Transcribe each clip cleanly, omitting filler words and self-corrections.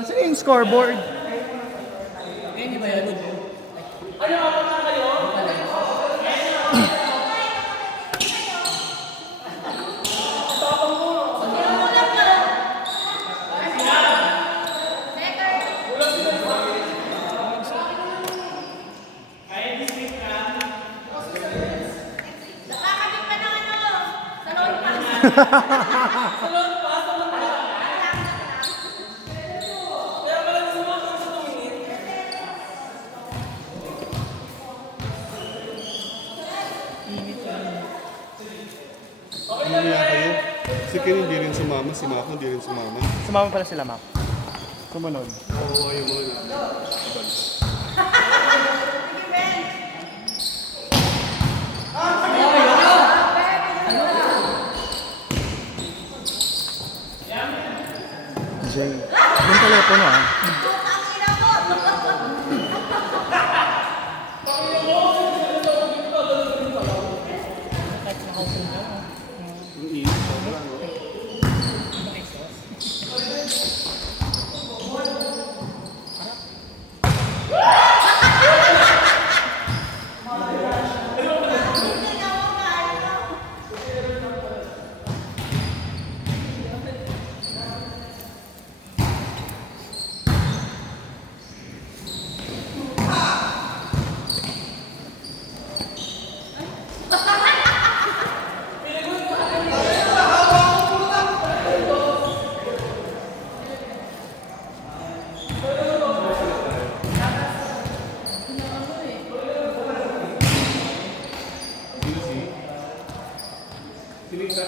Asan yung scoreboard? Hindi ba yun? Ano nga kayo? Si Ken hindi rin sumama, si Mako hindi rin sumama. Sumama pala sila, Mac. Sumunod. Oo, ayaw mo na. Jay. Yung telepono ah. Yung init, sobra, no? Silisa.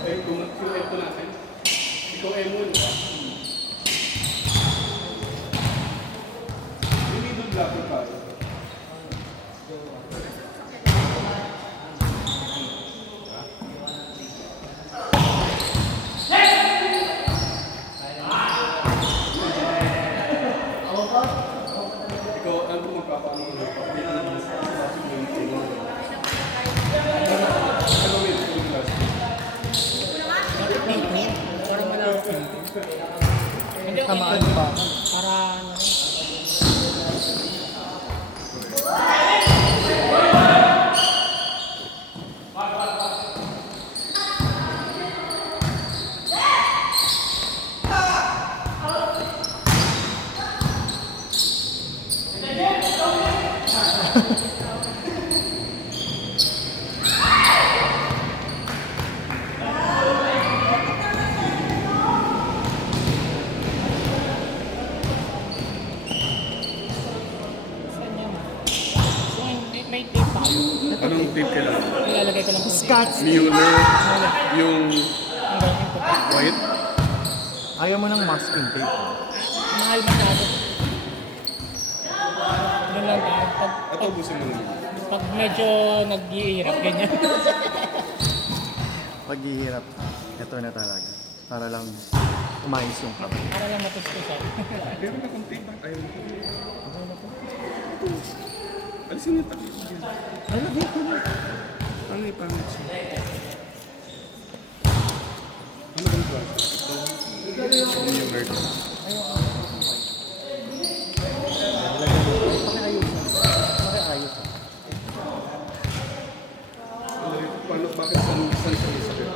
Sino ito natin? Ikaw Emon. Hindi doon lapit pa. Ikaw, ano magpapaano mo? Parang malawak yun. Hindi, okay. Tamaan pa. Para ano. May tape pa. Anong tip kailangan? Ilalagay ko lang po. Scotch. Mueller, yung Hanggang yung puti. white. Ayaw mo ng masking tape. ah. Mahal masyado. Doon lang tayo. At ubusin mo naman. Pag medyo nag-iirap, ganyan. Paghihirap, ito na talaga. Para lang umayos yung kamay. Para lang matustusan. Meron na kung tape, bakit ayaw mo? Alisin yung takip. Nalagay ko na. Pangit, pangit siya. Ano bang klase? Ito yung nerd. Pakiayos. Paano, bakit saan siya may sakit?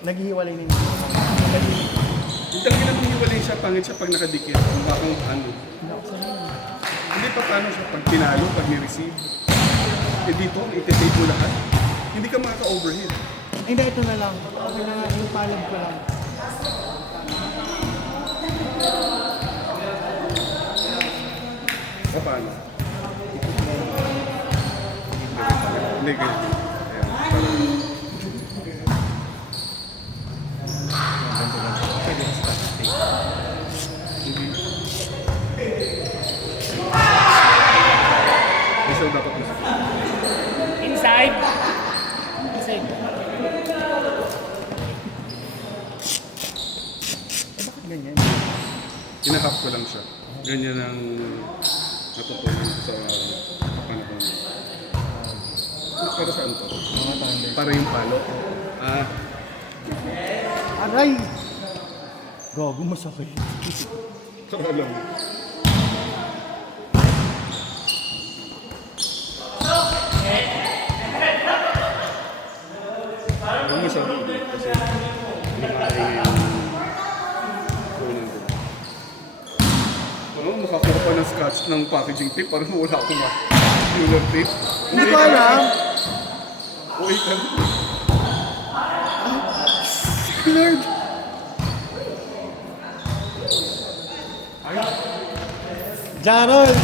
Naghihiwalay na yung Yung tangilang hiniwalay siya, pangit siya pag nakadikit. Kung bakang ano. Hindi pa paano siya pag pinalo, pag ni-receive. Eh dito, iti-tape mo lahat. Hindi ka makaka-overhead. Ay, hindi, ito na lang. Okay na nga, yung palad ko lang. Paano? Hindi, ganyan. Ayan, parang... Isa dapat mo. Inside. Inside. Bakit ganyan? Hinahap ko lang siya. Ganyan ang natutunan ko sa panahon. Para saan to? Mga thunder. Para yung palo. Ah, Aray! Gago, masakit. para lang. Huwag mo sabi ulit kasi nakain yung kunan ko. Ano, makakuha pa ng scotch ng packaging tape parang wala akong ruler tape. Hindi ko alam. Uy, ka. Lord! Jarol!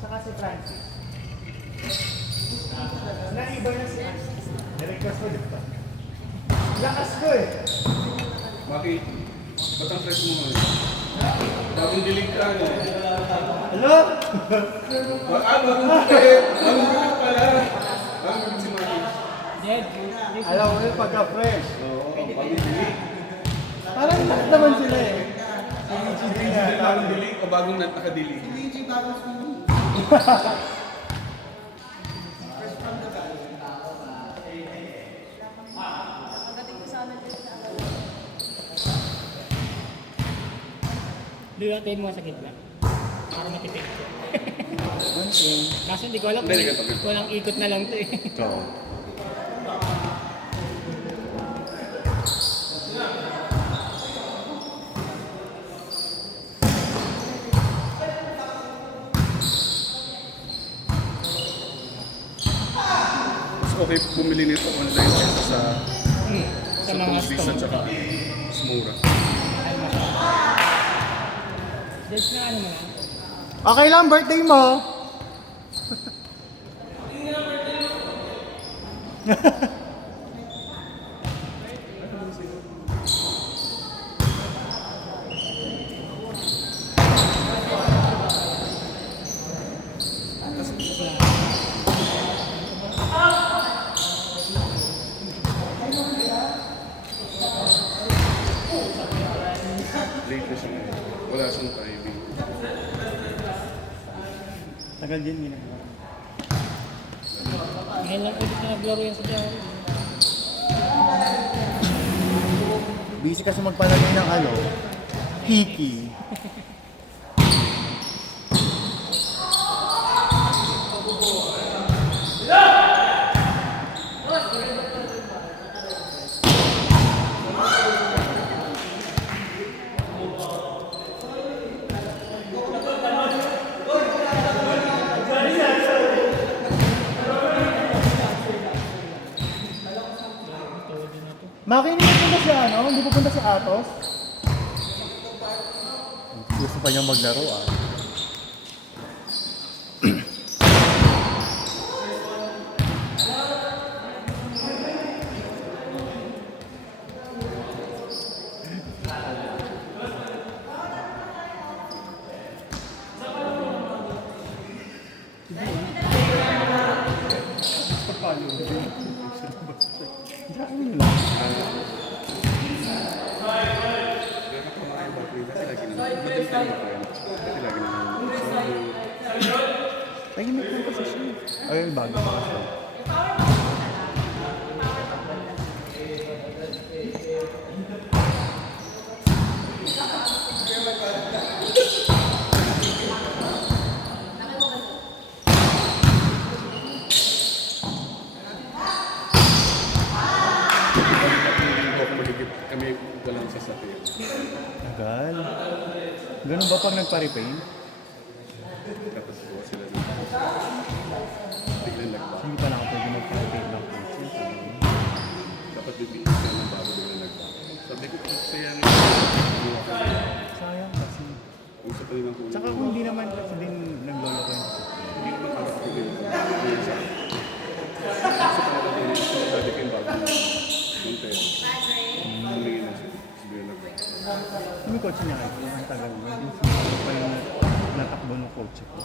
Saka si Francis. Naiba na siya. Nirequest ko dito. Lakas ko eh. Bakit? Ba't ang press mo ngayon? Bagong dilig ka na. Hello? Bagong dilig! Bagong dilig pala! Bagong dilig si Maki. Dead. Alam mo yun, pagka-fresh. Oo, bagong dilig. Parang lahat naman sila eh. Bagong dilig o bagong nakadilig? Liwatin mo sa gitna. Para matipid ko. Kaso hindi ko alam Hindi, kung ganito. walang ikot na lang to eh. Oo. Mas okay bumili nito online kaysa sa Sa mga Toast at stone. saka mas mura. Dead na ano mo na. Okay lang, birthday mo. Late na siya ngayon. Wala siyang timing. Tagal din ginagawa. Ngayon lang ulit na naglaro yan sa Jaro. Busy kasi magpalagay ng ano, hiki. Maki, hindi pupunta sa ano? Hindi pupunta sa Atos? Gusto pa niyang maglaro ah. Nakakamayan ba? Dati lagi naman. Madali tayo mag-friend. Dati lagi naman. Tahimik lang kasi siya. Ay, bago pa kasi. Hindi ako maligit. Kami walang sasakyan. Tagal. Ganun ba pag nagpa-repaint? Tapos gawa sila ng biglang nagbago. Hindi pa na ako pwede magpa-repaint ng puso. Dapat bibigyan sila ng bago biglang nagbago. Sabi ko, saya na ginawa ko. Sayang kasi. Usap pa rin ang kulang. Tsaka kung hindi naman kasi din naglolo ko yung sasakyan. Hindi naman harap ko din. Hindi sa akin. Gusto ko naman din. Sabi ko yung bago. Montero. Tumingin na siya. Yung kotse niya kayo, ang tagal mo. Yung pa yung natakbo ng kotse ko.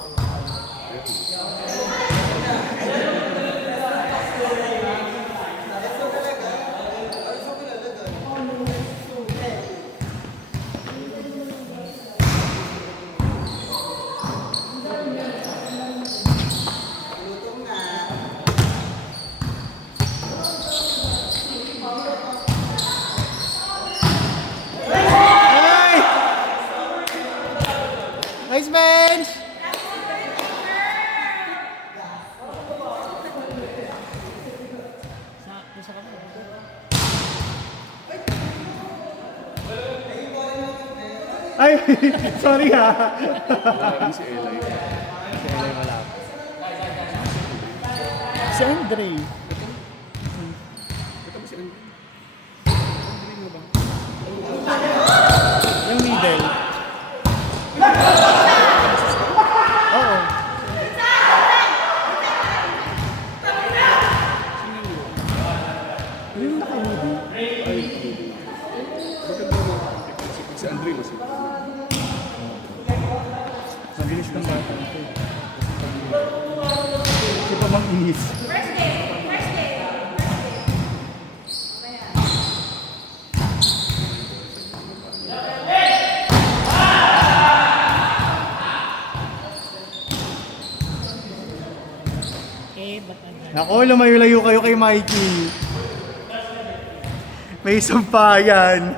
Ay! Nice bench! Sa kamay. Ay! Sorry ha! Parang si Eli. Si Eli wala. Si Andre. Ito ba si Andre? Andre nga ba? Yung middle. Oo. Yung naka-hoodie. Bakit ba naman si Andre mas Mabilis kang bata ito. Kasi pa mang inis. Ba't ang Ako, lumayo-layo kayo kay Mikey. May sampayan.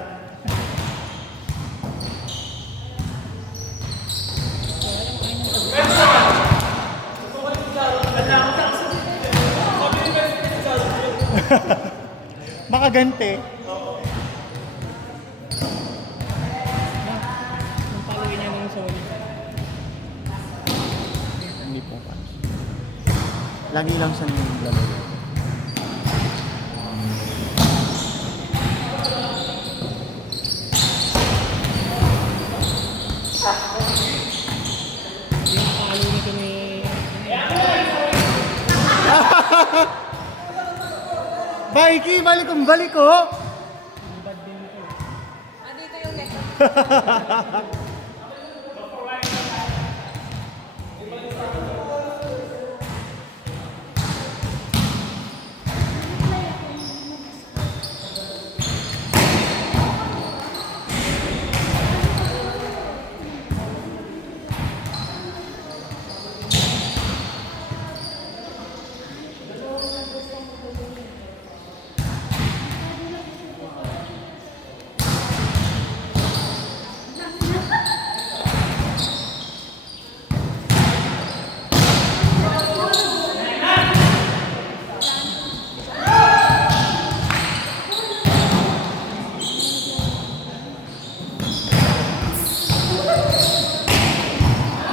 Makagante. yung paluin niya ng solid. Hindi po pa. Lagi lang siya yung lamay. Yung palo nito ni... Mikey, balik kong balik ko! Bad din ito. Dito yung next.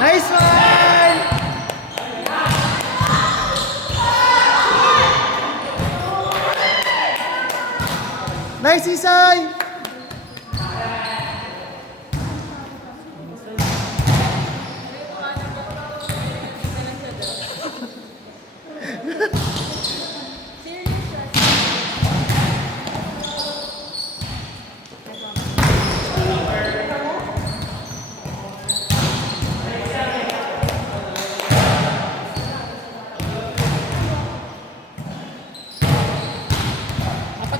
Nice one! Nice, Isay!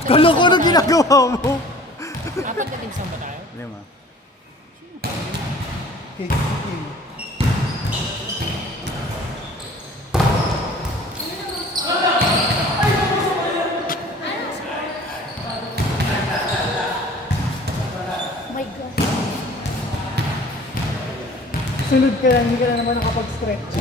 Kala ko ano ginagawa mo? Apat na tigsang ba tayo? 5. My God. Sunod ka lang, hindi ka na naman nakapag-stretch.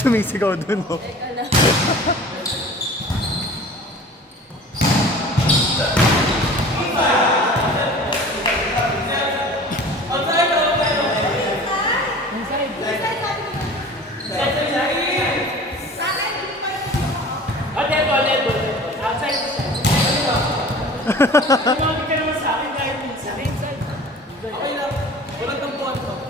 Sumisigaw dun, oh. Tumawag ka naman sa akin dahil minsan. Okay lang. Walang tampuan to.